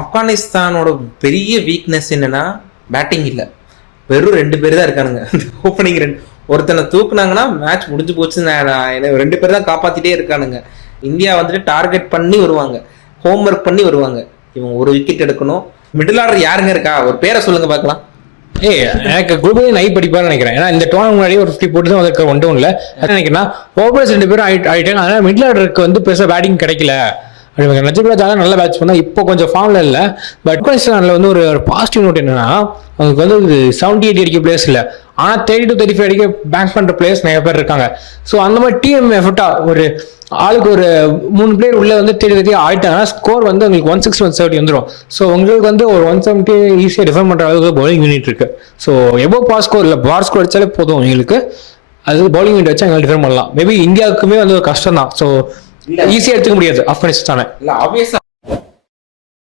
ஆப்கானிஸ்தானோட பெரிய வீக்னஸ் என்னன்னா பேட்டிங் இல்லை, வெறும் 2 பேர் தான் இருக்கானுங்க ஓப்பனிங் 2. ஒருத்தனை தூக்குனாங்கன்னா மேட்ச் முடிஞ்சு போச்சு. 2 பேர் தான் காப்பாத்திட்டே இருக்கானுங்க. இந்தியா வந்துட்டு டார்கெட் பண்ணி வருவாங்க, ஹோம்ஒர்க் பண்ணி வருவாங்க. இவங்க ஒரு விக்கெட் எடுக்கணும். மிடில் ஆர்டர் யாருங்க இருக்கா, ஒரு பேரை சொல்லுங்க பார்க்கலாம். எனக்கு குரூப்லேயே நைட் படிப்பாரு நினைக்கிறேன். ஏன்னா இந்த டோர்னமெண்ட் முன்னாடியே ஒரு 50 போட்டு தான் வந்திருக்க ஒன்றும் இல்லை. அதான் நினைக்கிறேன்னா ஓப்பனர்ஸ் 2 பேரும் ஆயிட்டாங்க. அதனால மிடில் ஆர்டருக்கு வந்து பெருசாக பேட்டிங் கிடைக்கல. நஜிபுல்லா நல்ல பேட்ச் பண்ணா இப்போ கொஞ்சம் ஃபார்ம்ல இல்லை. பட் ஆப்கானிஸ்தானில் வந்து ஒரு பாசிட்டிவ் நோட் என்னன்னா, அவங்களுக்கு வந்து 78 அடிக்க பிளேயர்ஸ் இல்லை, ஆனால் 30 to 35 அடிக்க பேங்க் பண்ற பிளேயர்ஸ் நிறைய பேர் இருக்காங்க. ஸோ அந்த மாதிரி டீம் எஃபர்ட்டா ஒரு ஆளுக்கு ஒரு 3 பிளேயர் உள்ள வந்து 30 ஆயிட்டாங்கன்னா ஸ்கோர் வந்து உங்களுக்கு 160 170 வந்துடும். ஸோ உங்களுக்கு வந்து ஒரு 170 ஈஸியாக டிஃபெண்ட் பண்ற அளவுக்கு பவுலிங் யூனிட் இருக்கு. ஸோ எபோ பாஸ் ஸ்கோர் இல்லை, பார் ஸ்கோர் அடிச்சாலே போதும் உங்களுக்கு. அது பவுலிங் யூனிட் வச்சு எங்களுக்கு டிஃபெண்ட் பண்ணலாம். மேபி இந்தியாவுக்குமே வந்து கஷ்டம் தான். ஸோ ஈஸியாக எடுத்துக்க முடியாது ஆப்கானிஸ்தானை. இல்லை ஆப்வியஸா